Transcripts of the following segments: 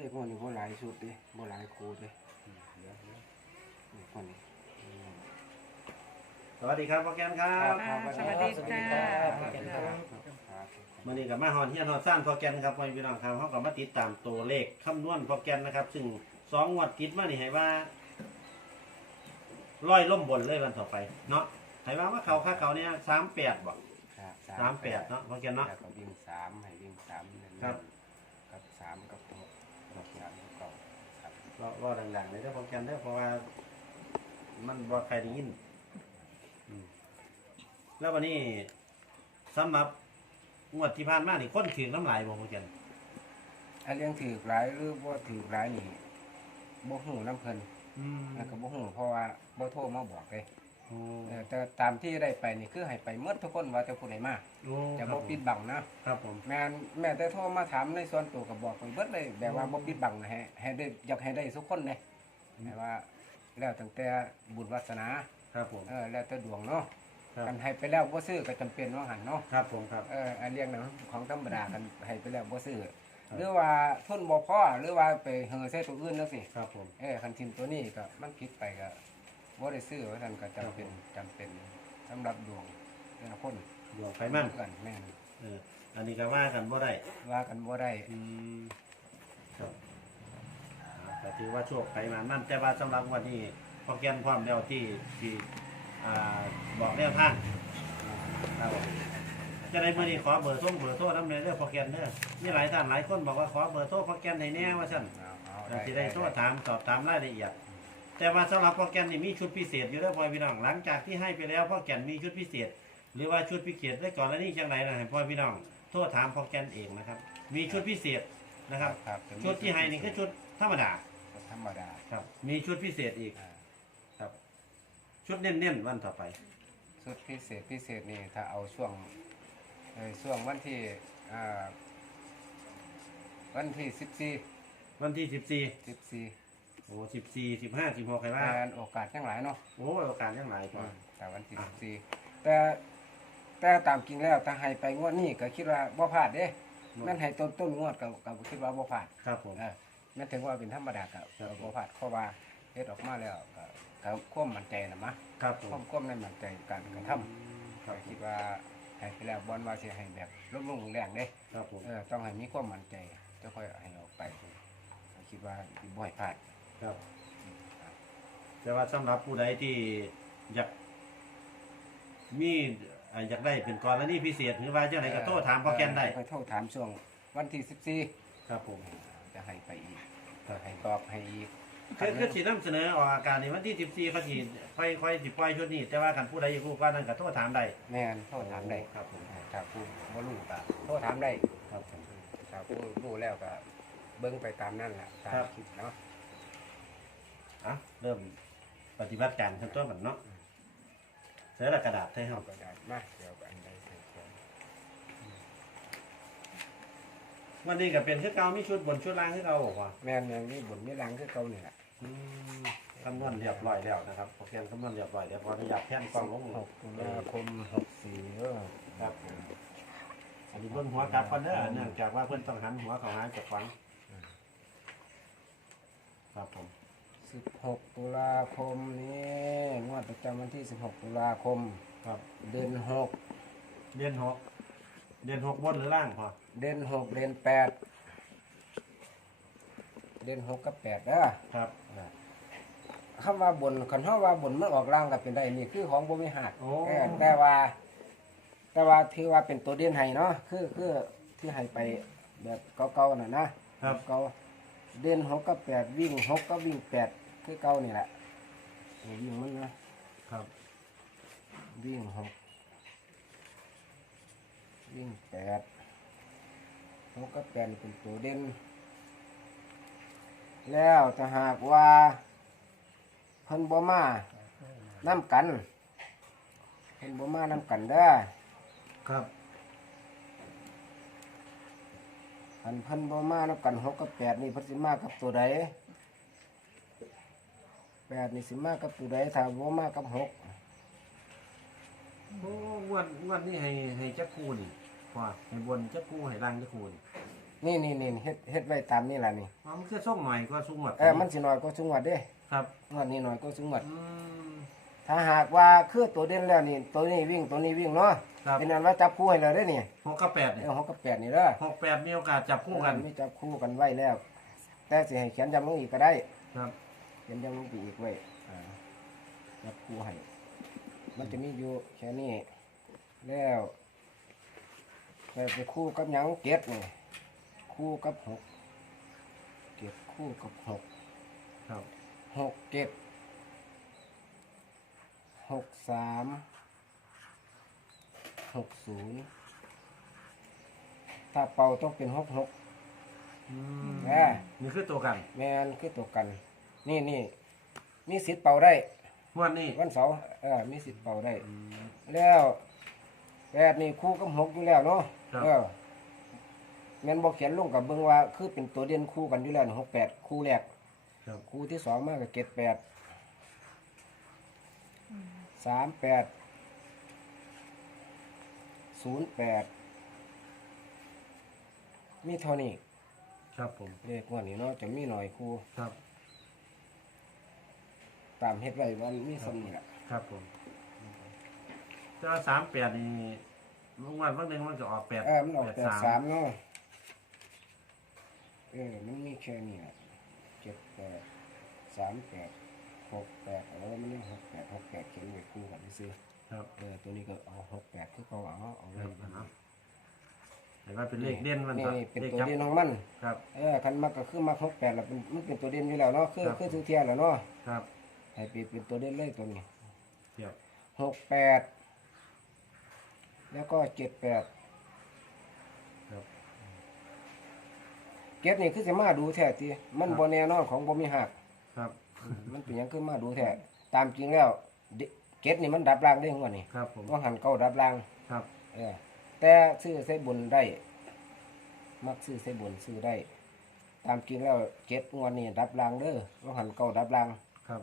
เรียกว่านี่บ่หลายสุดเด้บ่หลายครูเด้เดี๋ยวนี่คนนี้ สวัสดีครับพ่อแกนครับอ่าสวัสดีค่ะครับมื่อนี้กับมาฮอนเฮียนฮอนซ่านพ่อแกนครับพ่อพี่น้องครับเขาก็มาติดตามตัวเลขคำนวณพ่อแกนนะครับ ซึ่งสองงวดติดมานี่ให้ว่าร้อยล่มบนเลยวันต่อไป เนาะให้ว่าว่าเขาค่าเขาเนี่ยสามแปดบอก ครับสามแปดเนาะพ่อแกนเนาะแล้วก็วิ่งสามให้วิ่งสามนั่นครับ กับสามกับห กกับสามกับเก้าครับรอรอดังๆเลยเด้อพ่อแกนเด้อเพราะว่า มันบ่ใครได้ยินอืมแล้ววันนี้สำหรับงวดที่ผ่านมานี่คนถือน้ำลายบ่พ่อแกนอันเรื่องถือหลายหรือบ่ถือหลายนี่บ่ฮู้นํเพิ่นอืมแล้วก็บ่ฮู้เพราะว่าบ่โทรมาบอกเลย โอ้เออแต่ตามที่ได้ไปนี่คือให้ไปหมดทุกคนว่าแต่ผู้ใดมาโอ้จะครับ่บปิดบังนะ ครับผม แม่นแม่แต่โทรมาถามในส่วนตัวก็บอกไปเบิดเลยแบบว่าบ่ปิดบังนะฮะให้ได้อยากให้ได้ทุกคนเลยแต่ว่าแล้วตั้งแต่บุญวาสนาครับผม เออแล้วแต่ดวงเนาะครับ กันให้ไปแล้วบ่ซื้อก็จำเป็นว่าหันเนาะครับผมครับ เอออันเรียกนะของธรรมดากันให้ไปแล้วบ่ซื้อครับหรือว่าทุนบ่พอหรือว่าไปเฮอใส่ตัวอื่นจังซี่ครับผม เออคันทิมตัวนี้ก็มันผิดไปก็ บ่ได้ซื้อว่าซั่นก็จำเป็นจำเป็นสำหรับดวงแต่ละคนดวงไฟมันกันแม่นเอออันนี้ก็ว่ากันบ่ได้ว่ากันบ่ได้อืมครับอ่าแต่ถือว่าโชคไฟมันนั่นแต่ว่าสำหรับวันนี้พอแกนความแล้วที่ที่อ่าบอกแนวทางครับผมจะได้มื่อนี้ขอเบอร์โทรเบอร์โทรน้ำเนยเด้อพอแกนเด้อมีหลายท่านหลายคนบอกว่าขอเบอร์โทรพอแกนให้แน่ว่าซั่นเอาเอาเราจะได้โทรถามสอบถามรายละเอียด แต่ว่าสำหรับโปรแกรมนี่มีชุดพิเศษอยู่แล้วพ่อพี่น้องหลังจากที่ให้ไปแล้วพ่อแกนมีชุดพิเศษ หรือว่าชุดพิเศษได้ก่อนแล้วนี่จังไรนะให้พ่อพี่น้องโทรถามโปรแกรมเองนะครับ มีชุดพิเศษนะครับ ครับชุดที่ให้นี่คือชุดธรรมดาธรรมดาครับ มีชุดพิเศษอีกอ่าครับ ชุดเน้นๆวันต่อไป ชุดพิเศษพิเศษนี่ถ้าเอาช่วงเอ่อช่วงวันที่อ่าวันที่สิบสี่วันที่สิบสี่สิบสี่ โอ้สิบสี่สิบห้าสิบหกใครว่า งานโอกาสทั้งหลายเนาะโอ้โอกาสยังหลายกว่า แต่วันที่อะ สิบสี่แต่แต่ตามจริงแล้วถ้าให้ไปงวดนี้ก็คิดว่าบ่พลาดเด้แม่นให้ต้นต้นงวดก็ก็คิดว่าบ่พลาดครับผม เออแม่นถึงว่าเป็นธรรมดาก็ครับก็บ่พลาดเพราะว่าเฮ็ดออกมาแล้วก็ก็ความมั่นใจน่ะมะครับผความมความในมั่นใจการกระทำ ครับก็คิดว่าให้ไปแล้วบอลว่าสิให้แบบลงลงแรงเด้ครับผม เออต้องให้มีความมั่นใจจะค่อยให้ออกไปก็คิดว่าสิบ่ให้พลาด ครับ แต่ว่าสำหรับผู้ใดที่อยากมีอ่าอยากได้เป็นกรณีพิเศษหรือว่าเจ้าไหนก็โทรถามพ่อแกนได้ ก็โทรถามช่วงวันที่14ครับผมจะให้ไปอีกก็ให้ตอบให้อีกคือคือสีนำเสนอออกอากาศในวันที่ 14เขาสิค่อยค่อยสิปล่อยชุดนี้ แต่ว่ากันผู้ใดอยากรู้กว่านั้นก็โทรถามได้แม่นโทรถามได้ ครับผมถ้าผู้บ่รู้ก็โทรถามได้ครับผมถ้าผู้รู้แล้วก็เบิ่งไปตามนั้นแหละตามครับคลิปเนาะอะ เริ่มปฏิบัติการขั้นต้นก่อนเนาะเสือละกระดาษให้เอากระดาษมากเดี๋ยวอันใดใส่ก่อนวันนี้ก็เป็นคือเก่ามีชุดบนชุดล่างคือเก่าบอกว่าแม่นอย่างนี้บุญมีหลังคือเก่านี่แหละอืมคำนวณเรียบร้อยแล้วนะครับโปรแกรมคำนวณเรียบร้อยเดี๋ยวขออนุญาตแท่นกล้องลงหกตุลาคมหกสี่เออครับอันนี้เบิ่งหัวกลับก่อนเด้อเนื่องจากว่าเพิ่นต้องหันหัวเข้าหาเจ้าของครับผม สิบหกตุลาคมนี้งวดประจำวันที่สิบหกตุลาคม ครับ เดือนหกเดือนหกเดือนหกบนหรือล่างพอเดือนหกเดือนแปดเดือนหกกับแปดเด้อครับ คำว่าบนคันเฮาว่าบนมันออกล่างก็เป็นได้นี่คือของบ่มีหักโอ้แต่แต่ว่า แต่ว่าถือว่าเป็นตัวเด่นให้เนาะคือคือที่ให้ไปแบบเก่าๆน่ะนะครับ เก่าเด่นหกกับแปดวิ่งหกกับวิ่งแปด คือเก่านี่แหละวิ่งมันนะครับ วิ่งหกวิ่งแปดหกกับแปดนี่เป็นตัวเด่นแล้วถ้าหากว่าเพิ่นบ่มานํกันเพิ่นบ่มานํกันเด้อครับอันเพิ่นบ่มานํกันหกกับแปดนี่เพิ่นสิมากับตัวใด แปดนี่สิมากับตัวใดถ้าบ่มากับหกโอ้งวดงวดนี้ให้ให้จักคูนี่พอให้บนจักคูให้ล่างจักคูนี่นี่นี่นี่เฮ็ดเฮ็ดไว้ตามนี่ล่ะนี่อ๋อมันคือส่งหน่อยกว่าสุงหมดเออมันสิน้อยกว่าสุงวดเด้ครับงวดนี้น้อยกว่าสุงวดอืม ถ้าหากว่าคือตัวเด่นแล้วนี่ ตัวนี้วิ่งตัวนี้วิ่งเนาะครับ เป็นอันว่าจับคู่ให้แล้วเด้นี่หกกับแปดเนี่ยเออหกกับแปดนี่เด้อหกแปดมีโอกาสจับคู่กัน มีจับคู่กันไว้แล้ว แต่สิให้เขียนจำลงอีกก็ได้ ครับ เขียนจำลงไปอีกไว้อ่าจับคู่ให้มันจะมีอยู่แค่นี้ แล้วไปไปคู่กับหยังเก็ดนี่คู่กับหกเก็ดคู่กับหกครับหกเจ็ดหกสามหกศูนย์ถ้าเป่าต้องเป็นหกหกอืมแหม่นี่คือตัวกัน แมนคือตัวกัน นี่นี่มีสิทธิ์เป่าได้ งวดนี้วันเสาร์เออมีสิทธิ์เป่าได้แล้วแปดนี่คู่กับหกอยู่แล้วเนาะเออแม่นบอกเขียนลงกับเบิ่งว่า คือเป็นตัวเด่นคู่กันอยู่แล้วหกแปดคู่แรก ครับ คู่ที่สองมากกับเจ็ดแปดสามแปดศูนย์แปดมีเท่านี้ครับผมเลขงวันนี้เนาะจะมีหน่อยคู่ครับ ตามเฮ็ดไว้วันมีสำนี่แหละครับผมแต่ว่าสามแปดนี่งวดวันหนึ่งมันจะออกแปดเออมันออกแปดสามเนาะเออมันมีแค่นี้แหละเจ็ดแปดสามแปดหกแปดเออมันนี่หกแปดหกแปดเขียนไว้คู่กันซื้อครับเออตัวนี้ก็เอาหกแปดคือเขาเอาเอาไว้ครับเห็นว่าเป็นเลขเด่นมันนี่ก็นี่เป็นเลขตัวจับเด่นของมันครับเออคันมักก็คือมักหกแปดแล้วเป็นมันเป็นตัวเด่นอยู่แล้วเนาะคือครับคือทุกเทียนแล้วเนาะครับ ให้เป็นเป็นตัวเด่นเลยตัวนี้เทียบหกแปดแล้วก็เจ็ดแปดครับเก็บนี่คือสิมาดูแท้ทีมันบ่แน่นอนของบ่มีหักครับมันเป็นหยังคือมาดูแท้ตามจริงแล้วเดเก็บนี่มันดับล่างได้หัวนี่ครับผมว่าหันเก้าดับล่างครับเออแต่ซื้อใส่บนได้ มักซื้อใส่บนซื้อได้ ตามจริงแล้วเก็บงวดนี่ดับล่างเด้อว่าหันเก้าดับล่างครับ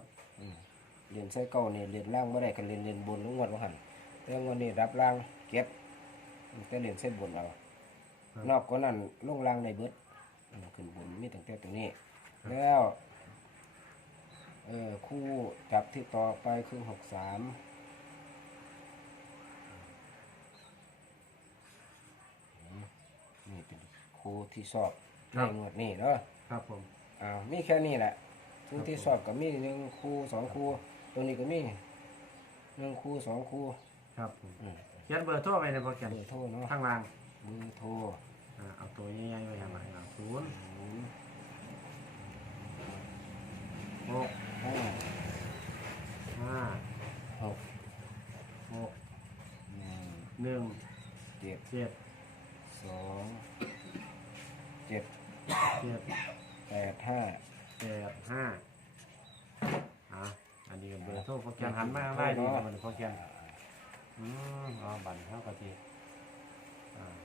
เรียนใส่เก้านี่เรียนล่างไม่ได้กันเรียนเรียนบนลงงวดว่าหันแต่งวดนี้ดับล่างเก็บแต่เรียนใส่บนเอานอกกว่านั้นลงล่างในเบิดอืมขึ้นบนมีตั้งแต่ตรงนี้ แล้วเออคู่จับที่ต่อไปคือหกสามนี่เป็นคู่ที่สอบในงวดนี้เนาะครับผมอ่ามีแค่นี้แหละ คู่ที่สอบก็มีหนึ่งคู่สองคู่ตัวนี้ก็มีหนึ่งคู่สองคู่ครับผมอืมเขียนเบอร์โทรไปในโปรแกรมเบอร์โทรเนาะข้างล่างเบอร์โทรอ่าเอาตัวใหญ่ๆไว้ข้างล่างศูนย์ศูนย์หกห้าห้าหกหกหนึ่งหนึ่งเจ็ดเจ็ดสองเจ็ดเจ็ดแปดห้า แปดห้าอะอันนี้ก็เบอร์โทรโปรแกรมหันมาได้ดีกว่ามันโปรแกรมอืมอ๋อบันเท่ากับทีอ่า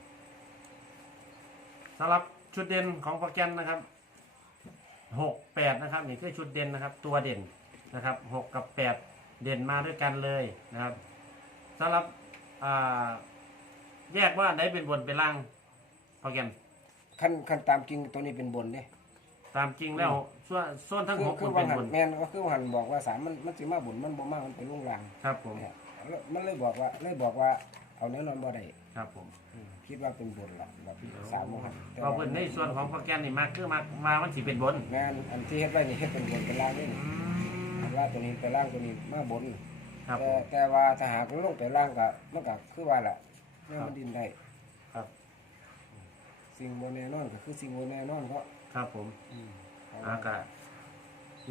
สำหรับชุดเด่นของโปรแกรมนะครับหกแปดนะครับนี่คือชุดเด่นนะครับ ตัวเด่นนะครับหกกับแปดเด่นมาด้วยกันเลยนะครับสำหรับอ่าแยกว่าไหนเป็นบนเป็นล่างโปรแกรมขั้นขั้นตามจริงตัวนี้เป็นบนเด้ตามจริงแล้วส่วนส่วนทั้งคือหกคือมันว่าเป็นหับนนแมนก็คือว่าหันบอกว่าสามมันมันสิมาบนมันบ่มามันเป็นลุงลางครับผมเนี่ยแล้วมันเลยบอกว่าเลยบอกว่าเอาแน่นอนบ่ได้ครับผมอืมคิดว่าเป็นบนละแบบสามโมงหันแต่เราเพิ่นในส่วนของโปรแกรมนี่มากคือมากมามันสิเป็นบนแม่นอันที่เฮ็ดไว้นี่เฮ็ดเป็นบนเป็นล่างนี่อันว่าตัวนี้ไปล่างตัวนี้มาบน ครับผแต่ม แต่ว่าถ้าหากลงไปล่างก็มันก็คือว่าล่ะเนี่ยครับมันดินได้ครับ สิ่งบ่แน่นอนก็คือสิ่งบ่แน่นอนเพราะครับผม อืม อากาศ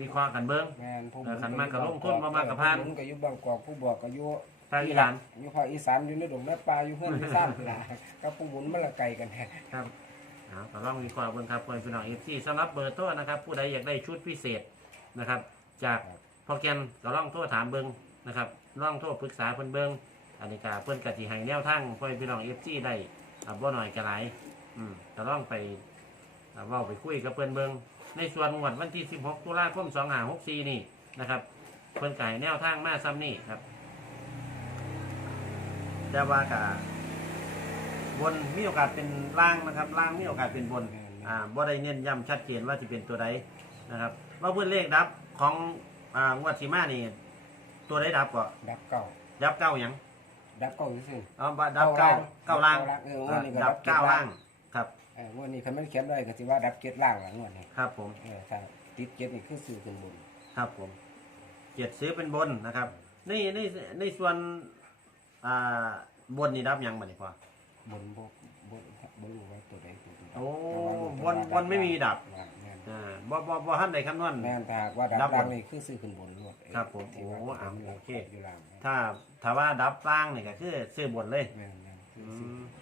วิเคราะห์กันเบิ้ง แม่นผู้เออขันมากก็ลงทุนบ่มากก็ผ่านผู้หมุก็อยู่บางกอกผู้บอกก็อยู่ทางอีสานอยู่ภาคอีสานอยู่ในดงในป่าอยู่เฮือนอยู่ซ่านพุ่นล่ะกับผู้หมุนมันละไกลกันแท้ครับอ่าก็ลองวิเคราะห์เบิ้งครับเพื่อนพี่น้องเอฟซีสำหรับเบอร์โทรนะครับ ผู้ใดอยากได้ชุดพิเศษนะครับ จากโปรแกรมก็ลองโทรถามเบิ้งนะครับลองโทรปรึกษาเพิ่นเบิ้งอันนี้ก็เพิ่นกะสิให้แนวทางเพื่อนพี่น้องเอฟซีได้อ่าบ่หน่อยก็หลายอืมก็ลองไปอ่าเว้าไปคุยกับเพิ่นเบิ้ง ในส่วนงวดวันที่ 16 ตุลาคม2564 นี่นะครับเพิ่นก็ให้แนวทางมาซ้ำนี่ครับแต่ว่ากะบบนมีโอกาสเป็นล่างนะครับล่างมีโอกาสเป็นบนแม่นอ่าบ่ได้เน้นย้ำชัดเจนว่าจะเป็นตัวใดนะครับว่าเพื่อนเลขดับของอ่างวดสีมานี่ตัวใดดับก็ดับเก้าดับเก้าหยังดับเก้าซื่อเอาบ่ดับเก้าเก้าล่างเออวันนี้ก็ดับเก้าล่างครับ เออวันนี้คันมันเขียนไว้ก็สิว่าดับเจ็ดล่างหลังวันนี้ครับผมเออถ้าติดเจ็ดนี่คือซื้อขึ้นบนครับผมเจ็ดซื้อเป็นบนนะครับในในในส่วนอ่าบนนี่ดับหยังบ่นี่พ่อบนบ่บนบ่รู้ว่าตัวใดตัวใดโอ้แต่ว่าบนบนไม่มีดับแม่นอ่าบ่บ่บ่ทันได้คำนวณ แม่นถ้าหากว่าดับดับล่างนี่คือซื้อขึ้นบนรวดเออครับผมที่ว่าโอ้อะมันโอเค อยู่ล่างถ้าถ้าว่าดับล่างนี่ก็คือซื้อบนเลย แม่นแม่นคืออืซื้อมครับ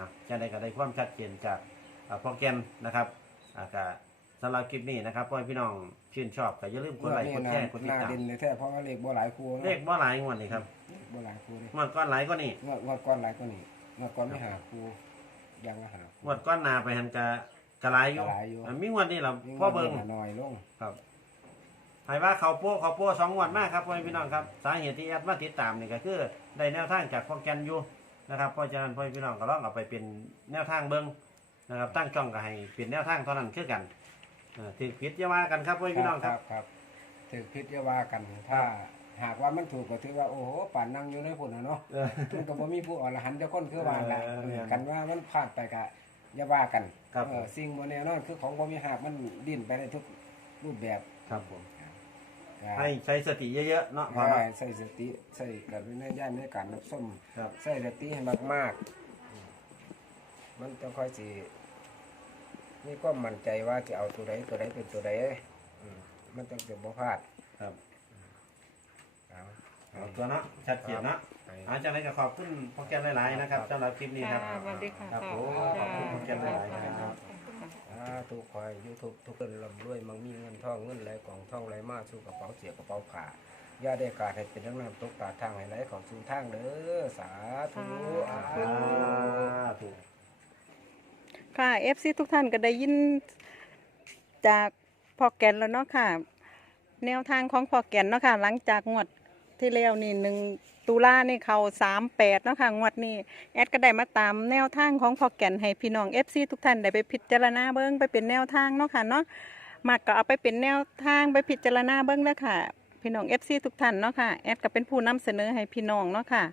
อะจะได้ก็ได้ความชัดเจนจากอ่าโปรแกรมนะครับอ่าก็สำหรับคลิปนี้นะครับพ่อพี่น้องชื่นชอบก็อย่าลืมกดไลค์กดแชร์กดติดหน้าตามดินเลยแท้เพราะว่าเลขบ่หลายคู่นะเลขบ่หลายงวดนี่ครับเลขบ่หลายคู่เลยงวดก้อนหลายก็นี่งวดงวดก้อนหลายกว่านี้งวดก้อนไม่หาคู่ยังละหาคู่งวดก้อนหนาไปหันกะกะหลายอยู่กะหลายอยู่อะมีงวดนี่เรายิ่พ่อเบิ่งงวดนี้หาน้อยลงครับให้ว่าเขาโป้เขาโป้สองงวดมากครับพ่อพี่น้องครับ สาเหตุที่แอดมาติดตามนี่ก็คือได้แนวทางจากโปรแกรมอยู่ นะครับเพราะฉะนั้นพ่อพี่น้องก็ลองเอาไปเป็นแนวทางเบิ่งนะครับตั้งจ้องก็ให้เป็นแนวทางเท่านั้นคือกันเอ่อถือผิดอย่าว่ากันครับพ่อพี่น้องครับ ครับถือพิษจะว่ากันถ้า หากว่ามันถูกก็ถือว่าโอ้โหป่านนั่งอยู่ในพุ่นน่ะเนาะเออมันก็บ่มีผู้อรหันต์เจ้าคนคือว่าละเออเนี่ยกันว่ามันพลาดไปก็อย่าว่ากันครับ เออสิ่งบ่แน่นอนคือของบ่มีหากมันดิ้นไปได้ทุกรูปแบบ ครับผม ก็ให้ใช้สติเยอะๆเนาะพอใช่เนาะ ใส่สติใส่กับวินัยญาณในการรับส้มครับ ใส่สติให้มากๆ มันจะค่อยสิมีความมั่นใจว่าจะเอาตัวใดตัวใดเป็นตัวใดอืมมันต้องจะบ่พลาดครับเอาเอาตัวเนาะชัดเจนเนาะไปอาจารย์ก็ขอบคุณโปรแกรมหลายๆนะครับสำหรับคลิปนี้ครับ ค่ะสวัสดีค่ะครับผมขอบคุณโปรแกรมหลายๆนะครับ อ่าทุกคอยยูทูบทุกคนร่ำรวยมังมีเงินทองเงินไหลกล่องทองไหลมาสู่กระเป๋าเสียกระเป๋าขาย่าได้การให้เป็นทั้งน้ำตกตาทางให้ไหลของสู่ทางเด้อสาธุอาถูกค่ะเอฟซีทุกท่านก็ได้ยินจากพอแกนแล้วเนาะค่ะ แนวทางของพอแกนเนาะค่ะ หลังจากงวด ที่แล้วนี่หนึ่งตุลานี่เขาสามแปดเนาะค่ะงวดนี้แอดก็ได้มาตามแนวทางของพอแกนให้พี่น้องเอฟซีทุกท่านได้ไปพิจารณาเบิ้งไปเป็นแนวทางเนาะค่ะเนาะมักก็เอาไปเป็นแนวทางไปพิจารณาเบิ้งแล้วค่ะ พี่น้องเอฟซีทุกท่านเนาะค่ะแอดก็เป็นผู้นำเสนอให้พี่น้องเนาะค่ะ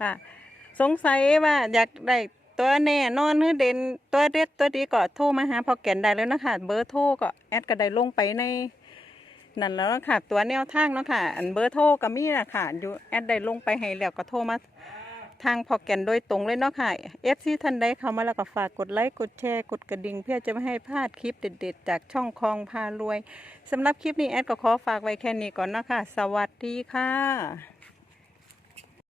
ค่ะ สงสัยว่าอยากได้ตัวแน่นอนหรือเด่นตัวเด็ดตัวดีก็โทรมาหาพอแก่นได้แล้วนะคะเบอร์โทรก็แอดก็ได้ลงไปใน นั่นแล้วนะค่ะ ตัวแนวทางเนาะค่ะ อันเบอร์โทรก็มีนะค่ะ อยู่แอดได้ลงไปให้แล้วก็โทรมาทางพอแกนโดยตรงเลยเนาะค่ะเอฟซีท่านใดเข้ามาแล้วก็ฝากกดไลค์กดแชร์กดกระดิ่ง เพื่อจะไม่ให้พลาดคลิปเด็ดๆ จากช่องคลองพารวยสำหรับคลิปนี้แอดก็ขอฝากไว้แค่นี้ก่อนเนาะคะสวัสดีค่ะ